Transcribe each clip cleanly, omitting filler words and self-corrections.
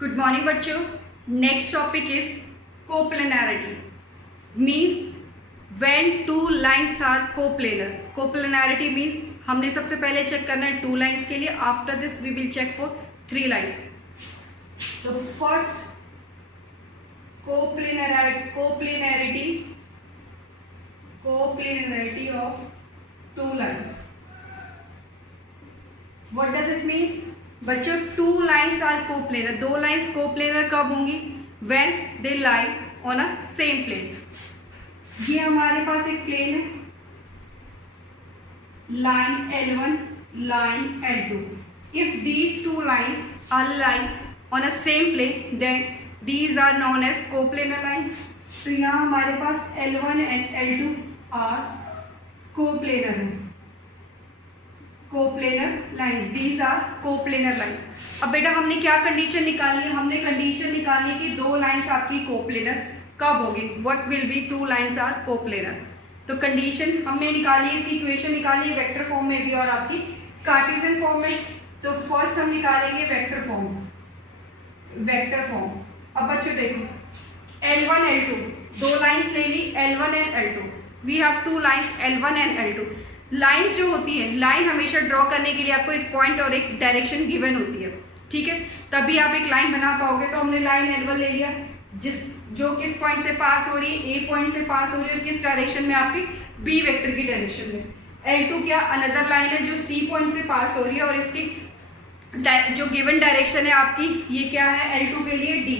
Good morning बच्चों। Next topic is coplanarity means when two lines are coplanar. Coplanarity means हमने सबसे पहले check करना है टू लाइंस के लिए, after this we will check for three lines. तो first coplanarity of two lines. What does it means बच्चों? Two lines are coplanar. दो लाइंस कोप्लेनर कब होंगी? When they lie on a same plane. ये हमारे पास एक प्लेन है, line L1, line L2। If these two lines are line on a same plane then these are known as coplanar lines. तो यहाँ हमारे पास L1 and L2 are coplanar है, coplanar lines, these are coplanar line. अब बेटा हमने क्या condition निकालनी है? हमने कंडीशन निकालनी है कि दो लाइंस आपकी कोप्लेनर कब होगी। What will be two lines are coplanar. तो कंडीशन हमने निकाली है, इसकी इक्वेशन निकाली है वेक्टर फॉर्म में भी और आपकी कार्टेशियन फॉर्म में। तो फर्स्ट हम निकालेंगे वेक्टर फॉर्म। अब बच्चों देखो L1 L2 दो लाइंस ले ली, L1 and L2। We have two lines L1 and L2। Lines जो होती है, लाइन हमेशा ड्रॉ करने के लिए आपको एक पॉइंट और एक डायरेक्शन गिवन होती है, ठीक है, तभी आप एक लाइन बना पाओगे। तो हमने लाइन L1 ले लिया जो किस पॉइंट से पास हो रही है? A पॉइंट से पास हो रही है और किस डायरेक्शन में? आपकी B वेक्टर की डायरेक्शन में। L2 क्या? अनदर लाइन है जो C पॉइंट से पास हो रही है और इसकी जो गिवन डायरेक्शन है आपकी, ये क्या है L2 के लिए? D।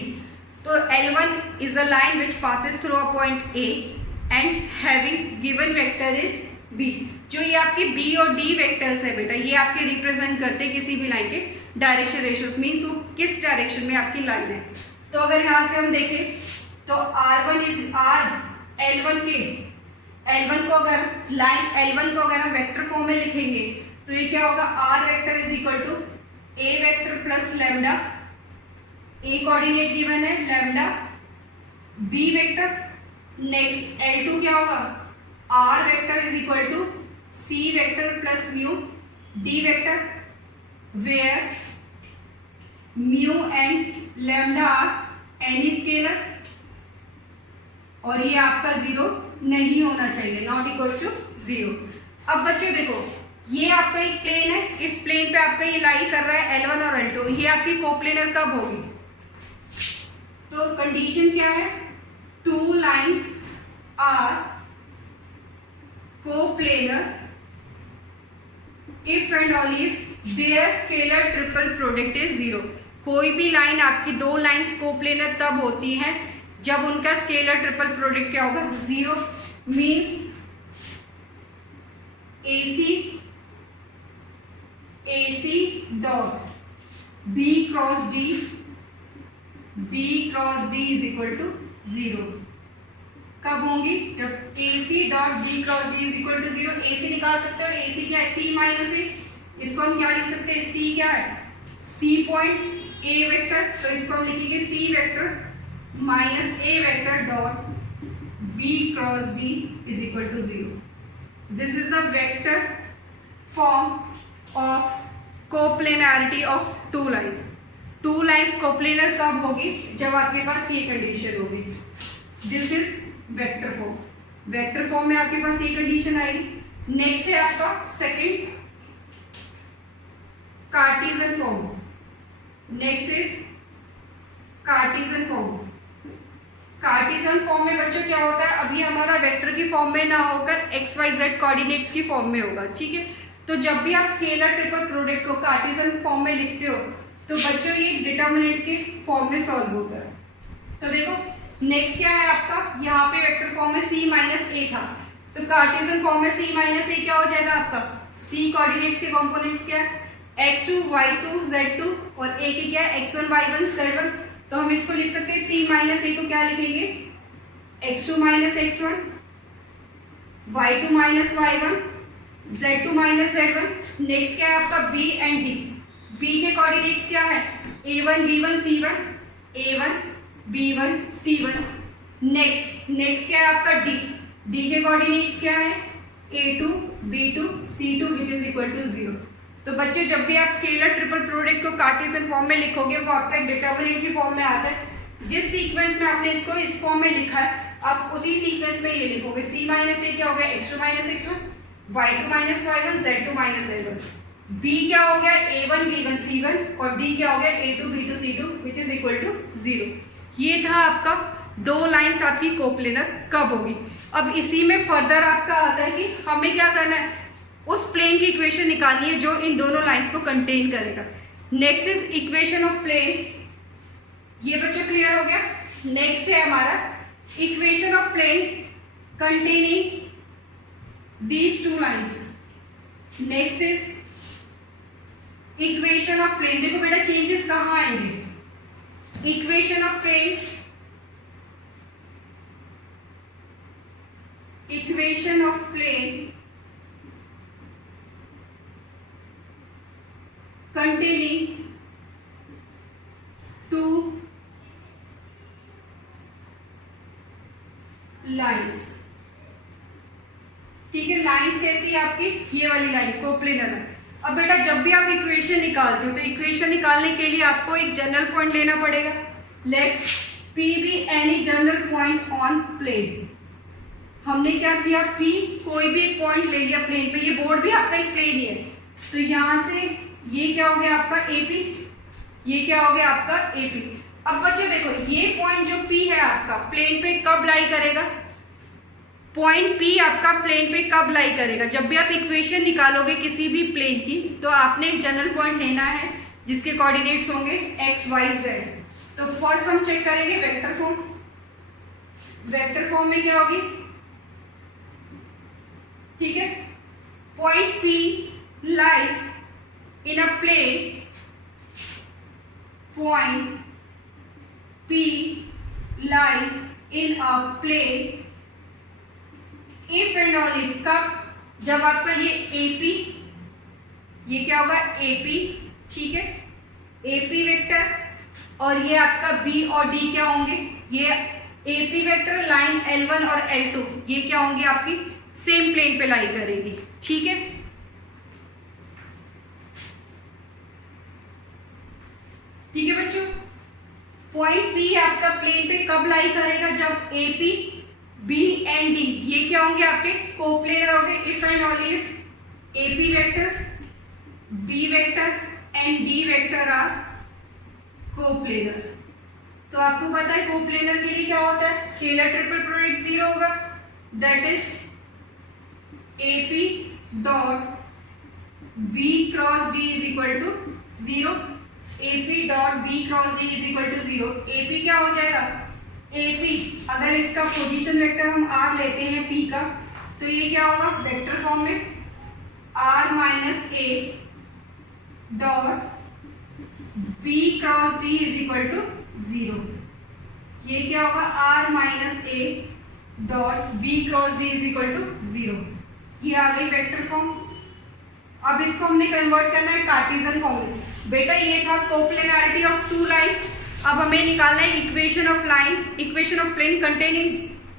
तो L1 is a line which passes through a point A and having given vector is B। जो ये आपके B और D वेक्टर्स है बेटा, ये आपके रिप्रेजेंट करते हैं किसी भी लाइन के डायरेक्शन रेशियोज, मीन्स वो किस डायरेक्शन में आपकी लाइन है। तो अगर यहाँ से हम देखें तो R1 इज L1 को अगर लाइन L1 को अगर हम वेक्टर फॉर्म में लिखेंगे तो ये क्या होगा? R vector is equal to A vector plus lambda. A coordinate given है, lambda B vector. Next L2 क्या होगा? R vector is equal to C vector plus mu D vector, where mu and lambda are any scalar और ये आपका zero नहीं होना चाहिए, not equals to zero. अब बच्चों देखो ये आपका एक प्लेन है, इस प्लेन पे आपका ये लाई कर रहा है L1 और L2। ये आपकी कोप्लेनर कब होगी? तो कंडीशन क्या है? Two lines are coplanar if and only if their scalar triple product is zero. कोई भी लाइन आपकी, दो लाइंस कोप्लेनर तब होती हैं जब उनका स्केलर ट्रिपल प्रोडक्ट क्या होगा? Zero. Means AC dot B cross D is equal to zero. कब होंगी? जब AC dot B cross D is equal to zero. AC निकाल सकते हो, AC क्या है? C minus A। इसको हम क्या लिख सकते हैं? C क्या है? C पॉइंट A वेक्टर, तो इसको हम लिखेंगे C vector minus A vector dot B cross D is equal to zero. This is the vector form of coplanarity of two lines. Two lines coplanar कब होगी? जब आपके पास ये कंडीशन होगी। This is vector form. Vector form में आपके पास ये कंडीशन आएगी। नेक्स्ट है आपका second cartesian form. Next is cartesian form. Cartesian form में बच्चों क्या होता है? अभी हमारा वेक्टर की फॉर्म में ना होकर XYZ कोऑर्डिनेट्स की फॉर्म में होगा, ठीक है। तो जब भी आप स्केलर ट्रिपल प्रोडक्ट को कार्टेशियन फॉर्म में लिखते हो तो बच्चों ये डिटर्मिनेंट के फॉर्म में सॉल्व होता है। तो देखो नेक्स्ट क्या है आपका? यहाँ पे वेक्टर फॉर्म में C माइनस A था, तो कार्टेशियन फॉर्म में C माइनस A क्या हो जाएगा आपका? C कोऑर्डिनेट्स के कंपोनेंट्स क्या है? x2 y2 z2 और A की क्या है? x1 y1 z1। तो हम इसको लिख सकते हैं C माइनस A को क्या लिखेंगे? x2 minus x1 y2 minus y1 z2 minus z1। Next क्या है आपका? B and D। B के कोऑर्डिनेट्स क्या है? A1 B1 C1, A1 B1 C1। Next क्या है आपका? D। D के कोऑर्डिनेट्स क्या है? A2 B2 C2 which is equal to zero. तो बच्चे जब भी आप स्केलर ट्रिपल प्रोडक्ट को कार्टेशियन फॉर्म में लिखोगे वो आपका एक डिटरमिनेंट की फॉर्म में आता है। जिस सीक्वेंस में आपने इसको इस फॉर्म में लिखा है आप उसी सीक्वेंस में ये लिखोगे। c माइनस ए क्या हो गया x2 minus x1, y2 minus y1, z2 minus z1। b क्या हो गया a1 b1 c1 और d क्या हो गया a2 b2 c2 which is equal to 0। ये था आपका दो लाइंस आपकी कोप्लेनर कब होगी। अब इसी में फर्दर आपका आता है कि हमें क्या करना है, उस प्लेन की इक्वेशन निकालनी है जो इन दोनों लाइंस को कंटेन करेगा। Next is equation of plane, ये बच्चों क्लियर हो गया। नेक्स्ट है हमारा equation of plane containing these two lines. Next is equation of plane. देखो बेटा चेंजेस कहाँ आएंगे, equation of plane, equation of plane containing two lines। ठीक है, लाइंस कैसी है आपकी, ये वाली लाइन कोप्लेनर है। अब बेटा जब भी आप इक्वेशन निकालते हो तो इक्वेशन निकालने के लिए आपको एक जनरल पॉइंट लेना पड़ेगा। Let P be any general point on plane. हमने क्या किया, P कोई भी एक पॉइंट ले लिया प्लेन पे, ये बोर्ड भी आपका एक प्लेन ही है। तो यहां से ये क्या हो गया आपका AP, ये क्या हो गया आपका AP। अब बच्चों देखो ये पॉइंट जो P है आपका प्लेन पे कब लाई करेगा, पॉइंट P आपका प्लेन पे कब लाई करेगा, जब भी आप इक्वेशन निकालोगे किसी भी प्लेन की तो आपने एक जनरल पॉइंट लेना है जिसके कोऑर्डिनेट्स होंगे x y z। तो फर्स्ट हम चेक करेंगे वेक्टर फॉर्म। वेक्टर फॉर्म में क्या होगी, ठीक है, point P lies in a plane, point P lies in a plane if and only कब, जब आपका ये AP, ये क्या होगा AP, ठीक है, AP वेक्टर और ये आपका B और D क्या होंगे, ये AP वेक्टर लाइन L1 और L2 ये क्या होंगे आपकी सेम प्लेन पे लाई करेंगी। ठीक है, ठीक है बच्चों, पॉइंट P आपका प्लेन पे कब लाई करेगा, जब AP, B एंड D ये क्या होंगे आपके कोप्लेनर होंगे। If and only if AP vector, B vector and D vector are coplanar. तो आपको पता है कोप्लेनर के लिए क्या होता है, स्केलर ट्रिपल प्रोडक्ट 0 होगा, that is AP dot B cross D is equal to 0। AP dot B cross D is equal to 0। AP क्या हो जाएगा, AP अगर इसका पोजीशन वेक्टर हम R लेते हैं P का तो ये क्या होगा वेक्टर फॉर्म में R minus A dot B cross D is equal to 0। ये क्या होगा R minus A dot B cross D is equal to 0। ये आ गई वेक्टर फॉर्म। अब इसको हमने कन्वर्ट करना है कार्टेशियन फॉर्म में। बेटा ये था कोप्लेनारिटी ऑफ टू लाइंस। अब हमें निकालना है equation of line, equation of plane containing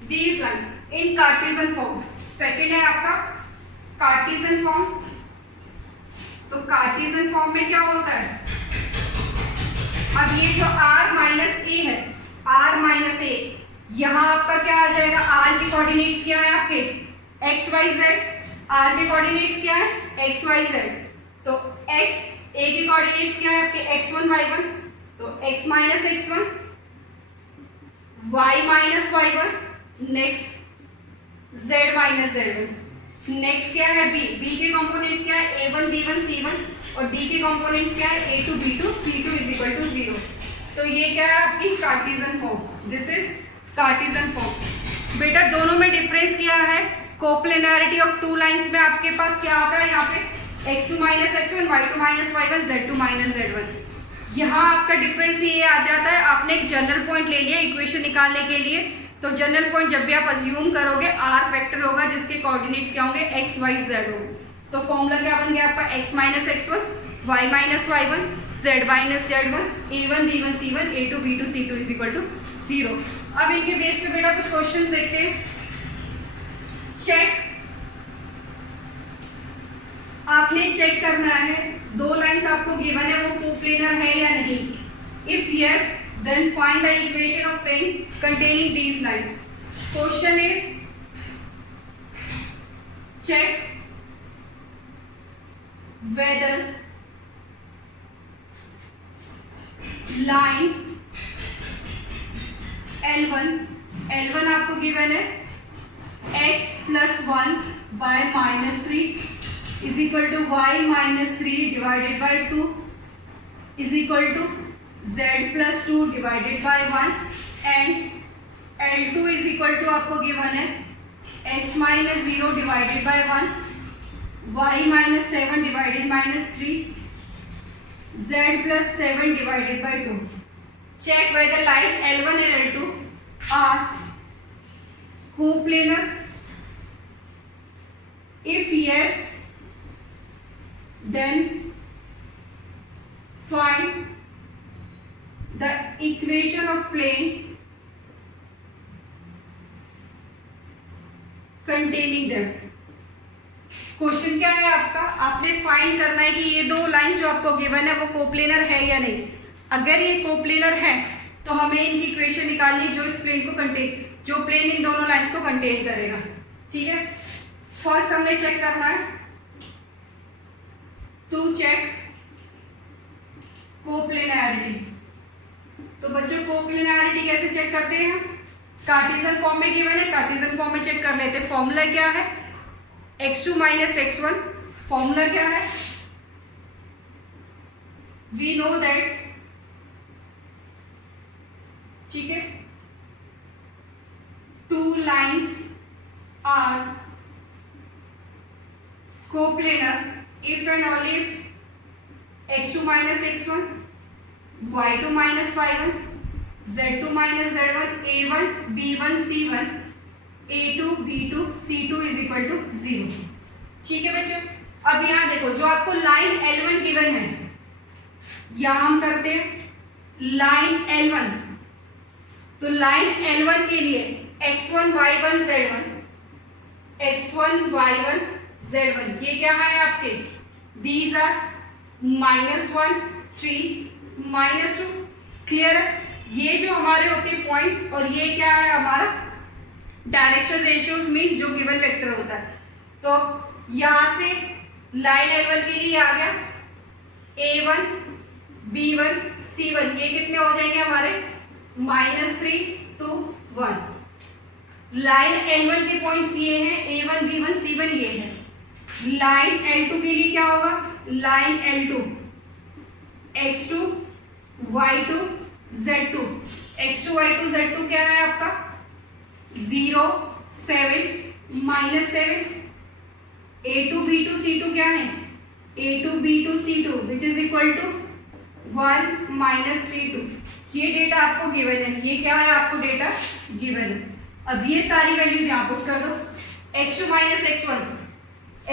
these line in Cartesian form. Second है आपका कार्टेशियन फॉर्म। तो कार्टेशियन फॉर्म में क्या होता है, अब ये जो r माइनस ए है, r माइनस ए, यहाँ आपका क्या आ जाएगा, r के कोऑर्डिनेट्स क्या है आपके x y z, r के कोऑर्डिनेट्स क्या है x y z। तो x a के कोऑर्डिनेट्स क्या है आपके x1 y1, तो x minus x1 y minus y1, next z minus z1। Next क्या है b, b के कंपोनेंट्स क्या है a1 b1 c1 और d के कंपोनेंट्स क्या है a2 b2 c2 is equal to 0। तो ये क्या है आपकी Cartesian form, this is cartesian form. बेटा दोनों में डिफरेंस क्या है, कोप्लेनारिटी ऑफ टू लाइंस में आपके पास क्या आता है, यहाँ पे x2 minus x1 y2 minus y1 z2 minus z1। यहाँ आपका डिफरेंस ये आ जाता है, आपने एक जनरल पॉइंट ले लिया इक्वेशन निकालने के लिए, तो जनरल पॉइंट जब भी आप अज्यूम करोगे r वेक्टर होगा जिसके कोऑर्डिनेट्स क्या होंगे x y z होंगे। तो फॉर्मूला क्या बन गया आपका x minus x1 y minus y1 z minus z1 a1 b1 c1 a2 b2 c2 is equal to 0। अब इनके बेस पे बेटा कुछ क्वेश्चंस देखते हैं। चेक, आपने चेक करना है दो लाइंस आपको गिवन है वो कोप्लेनर है या नहीं. If yes then find the equation of plane containing these lines. Question is check whether line L1 आपको गिवन है x plus 1 by -3 is equal to y minus 3 divided by 2 is equal to z plus 2 divided by 1 and L2 is equal to आपको given है x minus 0 divided by 1, y minus 7 divided minus 3, z plus 7 divided by 2. Check whether line L1 and L2 are coplanar. If yes, then find the equation of plane containing that. Question क्या है आपका, आपने find करना है कि ये दो lines जो आपको गिवन है वो कोप्लेनर है या नहीं. अगर ये कोप्लेनर है तो हमें इनकी इक्वेशन निकालनी जो इस प्लेन को कंटेन, जो प्लेन इन दोनों लाइंस को कंटेन करेगा. ठीक है, फर्स्ट हमने चेक करना है टू चेक कोप्लेनैरिटी. तो बच्चों कोप्लेनैरिटी कैसे चेक करते हैं, कार्टेशियन फॉर्म में गिवन है, कार्टेशियन फॉर्म में चेक कर लेते हैं. फॉर्मूला क्या है, x2 माइनस x1. फॉर्मूला क्या है, वी नो दैट, ठीक है, two lines are coplanar if and only if x2 minus x1, y2 minus y1, z2 minus z1, a1 b1 c1, a2 b2 c2 is equal to 0. ठीक है बच्चों, अब यहां देखो जो आपको लाइन L1 गिवन है, यहां हम करते हैं लाइन L1. तो लाइन L1 के लिए x1 y1 z1, x1 y1 z1 ये क्या है आपके, दीज आर -1 3 -2. क्लियर है, ये जो हमारे होते हैं पॉइंट्स और ये क्या है हमारा डायरेक्शन रेशियोज मीन जो गिवन वेक्टर होता है. तो यहां से लाइन L1 के लिए आ गया a1 b1 c1, ये कितने हो जाएंगे हमारे -3 2 1. लाइन L1 के पॉइंट्स ये हैं a1 b1 c1 ये है. लाइन L2 के लिए क्या होगा, line L2 x2 y2 z2, x2 y2 z2 क्या है आपका 0 7 -7. a2 b2 c2 क्या है, a2 b2 c2 which is equal to 1 -3 2. ये डेटा आपको गिवन है, ये क्या है आपको डेटा गिवन है. अब ये सारी वैल्यूज यहाँ पुट कर दो. x2 minus x1,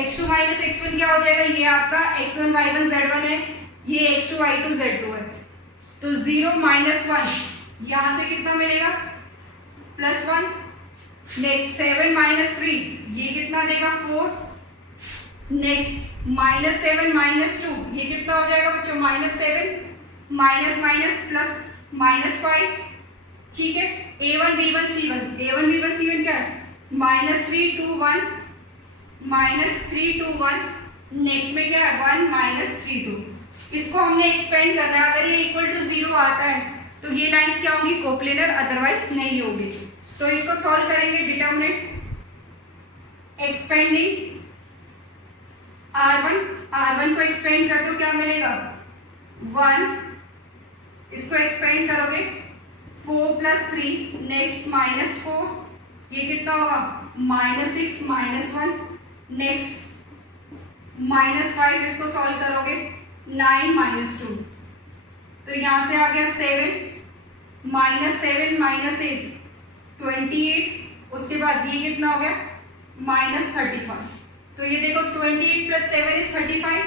x2 minus x1 क्या हो जाएगा, ये आपका x1 y1 z1 है, ये x2 y2 z2 है. तो 0 -1 यहां से कितना मिलेगा +1. नेक्स्ट 7 -3 ये कितना देगा 4. नेक्स्ट -7 -2 ये कितना हो जाएगा बच्चों -7 माइनस प्लस -5. ठीक है, a1 b1 c1 क्या है -3 2 1 -3 2 1. नेक्स्ट में क्या है 1 -3 2. इसको हमने एक्सपेंड करना है. अगर ये इक्वल टू 0 आता है तो ये लाइंस क्या होंगी कोप्लेनर, अदरवाइज नहीं होगी. तो इसको सॉल्व करेंगे. डिटर्मिनेंट एक्सपेंडिंग r1 को एक्सपेंड कर दो, क्या मिलेगा 1. इसको एक्सपेंड करोगे 4 + 3 नेक्स्ट -4 ये कितना होगा -6 -1. नेक्स्ट -5 इसको सॉल्व करोगे 9 -2. तो यहां से आ गया 7 -7 -8 28. उसके बाद ये कितना हो गया -35. तो ये देखो 28 + 7 is 35.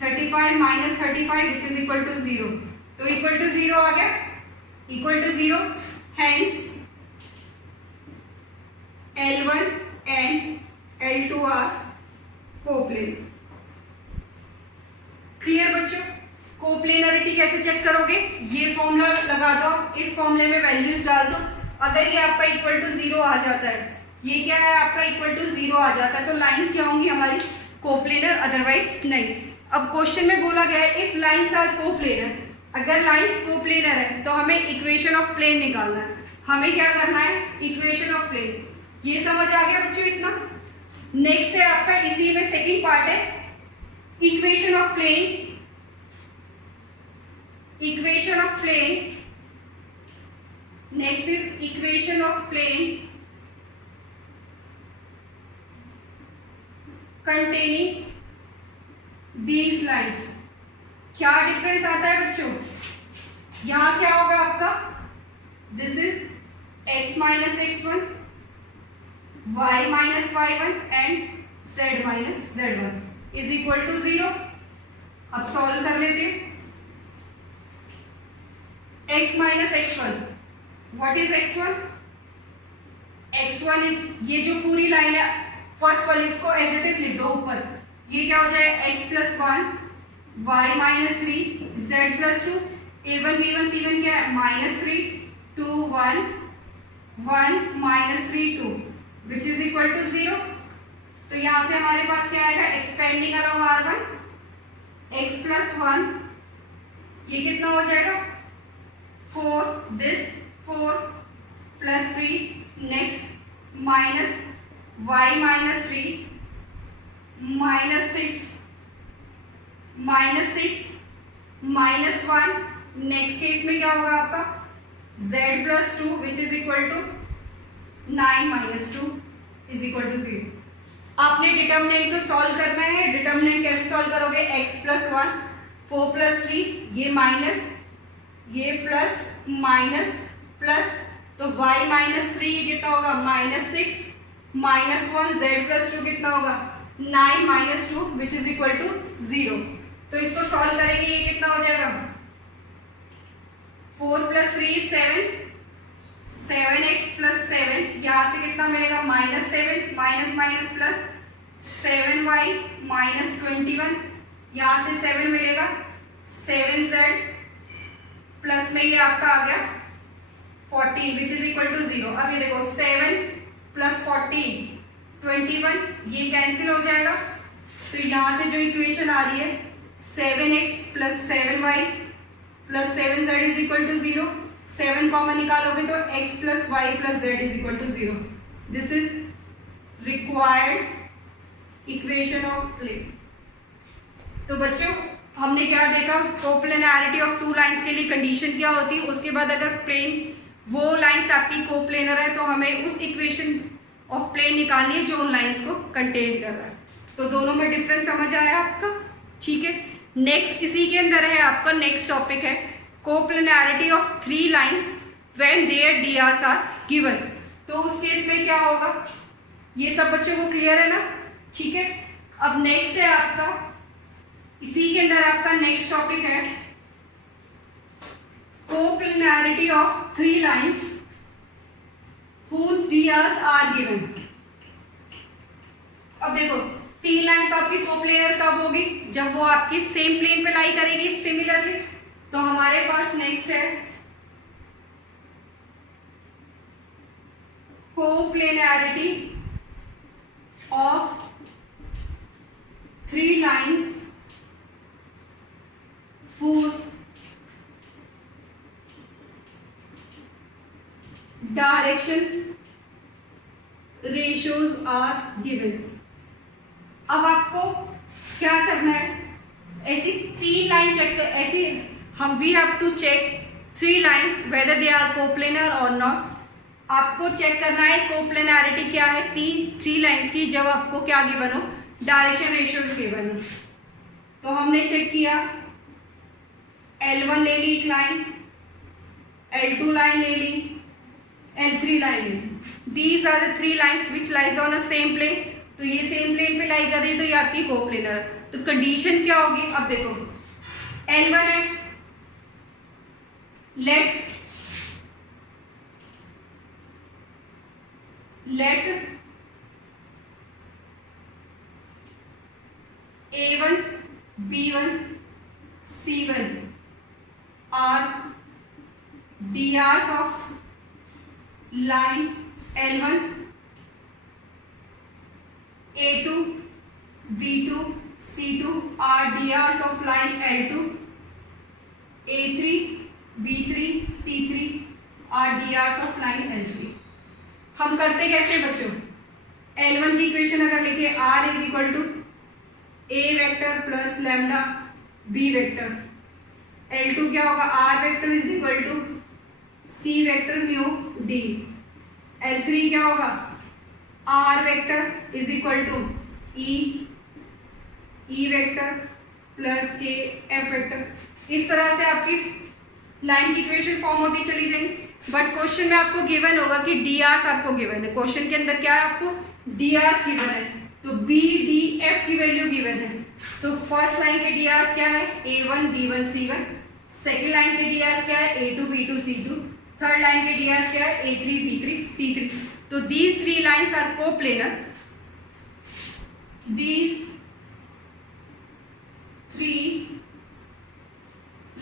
35 - 35 which is equal to 0. तो इक्वल टू 0 आ गया, equal to 0. Hence L1 and L2 are coplanar. Clear बच्चों? कोप्लेनरिटी कैसे चेक करोगे? ये फॉर्मूला लगा दो, इस फॉर्मूले में वैल्यूज डाल दो। अगर ये आपका इक्वल टू 0 आ जाता है, ये क्या है आपका इक्वल टू 0 आ जाता है, तो लाइंस क्या होंगी हमारी? कोप्लेनर, अदरवाइज नहीं। अब क्वेश्चन में बोला गया है इफ लाइंस आर कोप्लेनर, अगर लाइंस कोप्लेनर है तो हमें इक्वेशन ऑफ प्लेन निकालना है। हमें क्या करना है? Equation of plane. ये समझ आ गया बच्चों इतना? नेक्स्ट है आपका, इसी में सेकंड पार्ट है equation of plane. Equation of plane, next is equation of plane containing these lines। क्या डिफरेंस आता है बच्चों? यहां क्या होगा आपका? This is x minus x1, y minus y1 and z minus z1 is equal to 0। अब सॉल्व कर लेते हैं। x minus x1, what is x1? x1 is, ये जो पूरी लाइन है फर्स्ट वाली, इसको एज इट इज लिख दो ऊपर। ये क्या हो जाए? x plus 1, y minus 3, z plus 2, a1 b1 c1 क्या है? Minus 3 2 1 1 minus 3 2 which is equal to 0। तो यहां से हमारे पास क्या आएगा? Expanding along r1 x plus 1, ये कितना हो जाएगा? 4, this 4 plus 3, next minus y minus 3 minus 6 minus 1, next case में क्या होगा आपका? z plus 2 which is equal to 9 minus 2 is equal to 0। आपने डिटर्मिनेंट को सॉल्व करना है। डिटर्मिनेंट कैसे सॉल्व करोगे? x प्लस 1, 4 प्लस 3, ये माइनस, ये प्लस माइनस प्लस, तो y माइनस 3 ये कितना होगा? माइनस 6 माइनस 1, z प्लस 2 कितना होगा? 9 minus 2 which is equal to 0। तो इसको सॉल्व करेंगे, ये कितना हो जाएगा? 4 प्लस 3 7, 7x प्लस 7, यहां से कितना मिलेगा? Minus 7, minus minus plus 7y minus 21, यहां से 7 मिलेगा, 7z प्लस में ये आपका आ गया 14 विच इज इक्वल टू 0। अब ये देखो 7 प्लस 14 21, ये कैंसिल हो जाएगा। तो यहां से जो इक्वेशन आ रही है 7x plus 7y plus 7z is equal to 0, 7 common निकालोगे तो x plus y plus z is equal to 0। This is required equation of plane. तो बच्चों हमने क्या देखा? कोप्लेनरिटी ऑफ टू लाइंस के लिए कंडीशन क्या होती है, उसके बाद अगर प्लेन वो लाइंस आपकी कोप्लेनर है तो हमें उस इक्वेशन ऑफ प्लेन निकालनी है जो उन लाइंस को कंटेन कर रहा है। तो दोनों में डिफरेंस समझ आया आपका? ठीक है। नेक्स्ट इसी के अंदर है आपका नेक्स्ट टॉपिक है coplanarity of 3 lines when there DRs are given. तो उस केस में क्या होगा? ये सब बच्चों को क्लियर है ना? ठीक है। अब नेक्स्ट है आपका, इसी के अंदर आपका नेक्स्ट टॉपिक है coplanarity of 3 lines whose DRs are given। अब देखो 3 लाइंस आपकी कोप्लेनर कब होगी? जब वो आपकी सेम प्लेन पे लाई करेगी सिमिलरली। तो हमारे पास नेक्स्ट है coplanarity of 3 lines whose direction ratios are given. अब आपको क्या करना है? ऐसी 3 लाइन चेक कर, ऐसी हम we have to check 3 lines whether they are coplanar और नॉट। आपको चेक करना है कोप्लेनरिटी क्या है 3 लाइंस की जब आपको क्या गिवन हो? डायरेक्शन रेशियोज गिवन हो। तो हमने चेक किया L1 ले ली एक लाइन, L2 लाइन ले ली, L3 लाइन ले ली। These are the 3 lines which lies on a same plane. तो ये सेम प्लेन पे लाई कर रही है तो ये आपकी कोप्लेनर। तो कंडीशन क्या होगी? अब देखो L1 है, late A1 B1 drs of line L1, A2, B2, C2 are drs of line L2, A3, B3, C3 are drs of line L3. हम करते कैसे बच्चों? L1 की इक्वेशन अगर लिखे r is equal to a vector plus lambda b vector, L2 क्या होगा? r vector is equal to c vector mu d, L3 क्या होगा? r vector is equal to e vector plus k f vector. इस तरह से आपकी line की equation form होती चली जाएंगी। बट क्वेश्चन में आपको गिवन होगा कि डी आर्स आपको गिवन है। क्वेश्चन के अंदर क्या है? आपको डी आर्स गिवन है, तो बी डी एफ की वैल्यू गिवन है। तो फर्स्ट लाइन के डी आर्स क्या है? A1 B1 C1, second line के डी आर्स क्या है? A2 B2 C2, third line के डी आर्स क्या है? A3 B3 C3। तो these three lines are coplanar, these three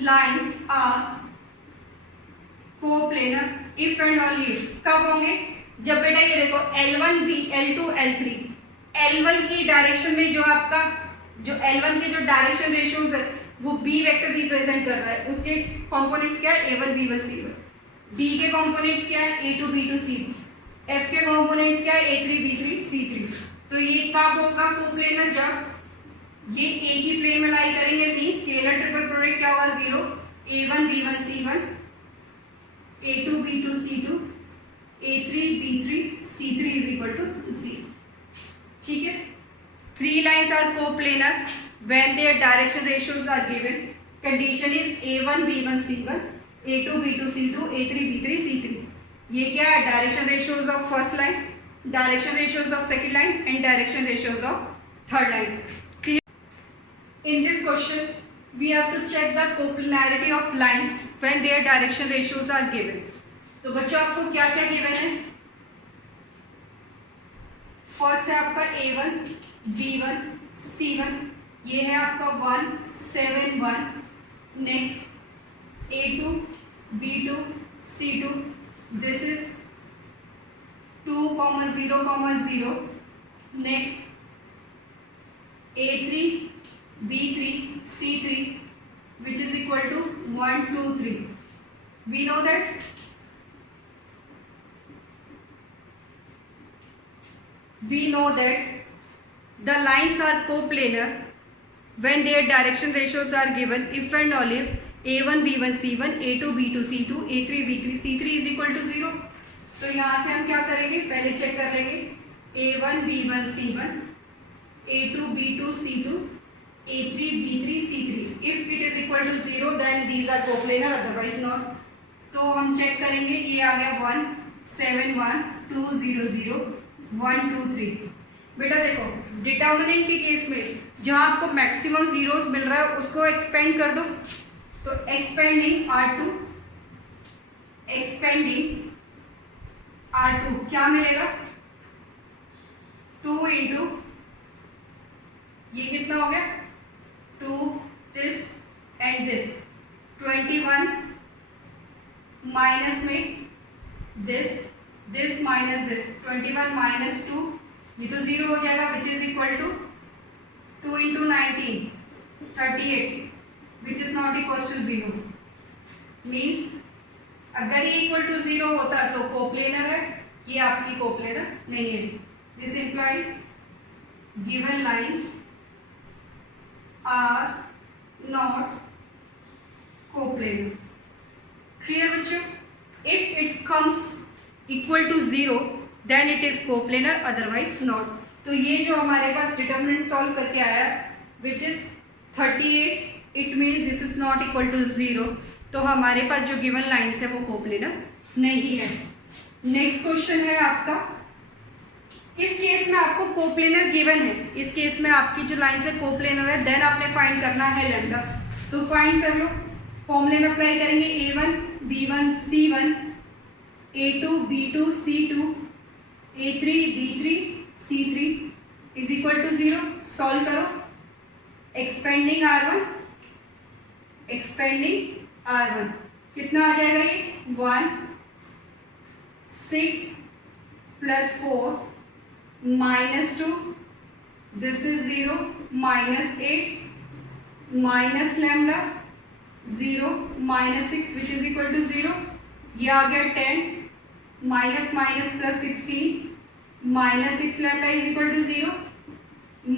lines are coplanar if and only if। कब होंगे? जब बेटा ये देखो L1 B L2 L3, L1 की डायरेक्शन में जो आपका जो L1 के जो डायरेक्शन रेशियोज है वो B वेक्टर रिप्रेजेंट कर रहा है। उसके कंपोनेंट्स क्या है? A1 B1 C1। D के कंपोनेंट्स क्या है? A2 B2 C2। F के कंपोनेंट्स क्या है? A3 B3 C3। तो ये कब होगा कोप्लेनर? जब ये एक ही प्लेन में लाई करेंगे, मींस स्केलर ट्रिपल प्रोडक्ट क्या होगा? 0, A1 B1 C1, A2 B2 C2, A3 B3 C3 is equal to 0। ठीक है, three lines are coplanar when their direction ratios are given. Condition is A1 B1 C1, A2 B2 C2, A3 B3 C3। ये क्या है? Direction ratios of first line, direction ratios of second line and direction ratios of third line. Clear? In this question we have to check the coplanarity of lines when their direction ratios are given. तो बच्चों आपको क्या क्या given है? First है आपका A1 B1 C1, ये है आपका 1 7 1। Next A2 B2 C2, this is 2, 0, 0। Next A3 B3 C3, which is equal to 1 2 3। We know that the lines are coplanar when their direction ratios are given if and only if A1 B1 C1, A2 B2 C2, A3 B3 C3 is equal to 0। तो यहाँ से हम क्या करेंगे? पहले check कर लेंगे A1 B1 C1, A2 B2 C2, A3 B3 C3। If it is equal to 0 then these are coplanar, otherwise not. तो हम चेक करेंगे, ये आ गया 1 7 1 2 0 0 1 2 3। बेटा देखो डिटर्मिनेंट के केस में जहाँ आपको मैक्सिमम जीरोस मिल रहा है उसको एक्सपेंड कर दो। तो एक्सपेंडिंग R2 क्या मिलेगा? 2 इंटू ये कितना हो गया? 2 दिस एंड दिस, 21 माइनस में दिस माइनस दिस, 21 माइनस 2, ये तो 0 हो जाएगा, which is equal to 2 into 19 38, which is not equal to 0। Means अगर ये इक्वल टू 0 होता तो कोप्लेनर है, ये आपकी कोप्लेनर नहीं है। This imply given lines are not coplanar. Clear बच्चों? If it comes equal to 0 then it is coplanar, otherwise not. तो ये जो हमारे पास डिटर्मिनेंट सॉल्व करके आया which is 38, it means this is not equal to 0। तो हमारे पास जो गिवन लाइन्स है वो कोप्लेनर नहीं है। नेक्स्ट क्वेश्चन है आपका, इस केस में आपको कोप्लेनर गिवन है, इस केस में आपकी जो लाइन्स है कोप्लेनर है, देन आपने फाइंड करना है लैम्डा। तो फाइंड कर लो, फॉर्मूले में अप्लाई करेंगे A1 B1 C1, A2 B2 C2, A3 B3 C3 is equal to 0। Solve करो, एक्सपेंडिंग R1 कितना आ जाएगा ये 1 6 plus 4 minus 2 this is 0 minus 8 minus lambda 0 minus 6 which is equal to 0. ये आ गया 10 minus minus plus 16 minus 6 lambda is equal to 0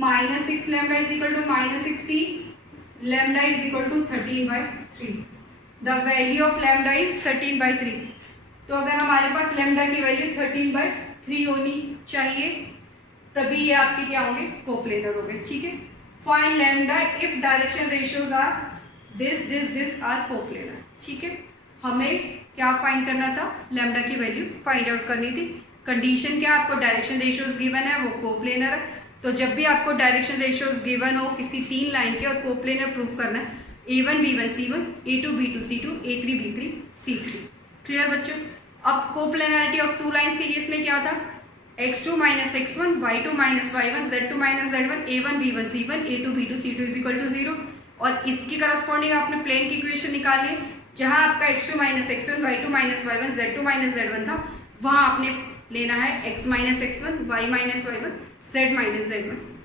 minus 6 lambda is equal to minus 16 lambda is equal to 13/3. The value of lambda is 13/3. तो अगर हमारे पास lambda की value 13/3 होनी चाहिए तभी ये आपके क्या होंगे कोप्लेनर होंगे. ठीक है. Find lambda if direction ratios are this are coplanar. ठीक है. हमें क्या फाइंड करना था लैम्डा की वैल्यू फाइंड आउट करनी थी. कंडीशन क्या आपको डायरेक्शन रेशियोज गिवन है वो कोप्लेनर है. तो जब भी आपको डायरेक्शन रेशियोज गिवन हो किसी 3 लाइन के और कोप्लेनर प्रूव करना है A1 B1 C1 A2 B2 C2 A3 B3 C3. Clear बच्चों. अब कोप्लेनरिटी ऑफ 2 लाइंस के केस में क्या था x2 minus x1 y2 minus y1 z2 minus z1 A1 B1 C1 A2 B2 C2 is equal to 0. और इसकी corresponding आपने plane की इक्वेशन निकाली है जहां आपका x2 minus x1 y2 minus y1 z2 minus z1 था वहां आपने लेना है x minus x1 y minus y1 z minus z1.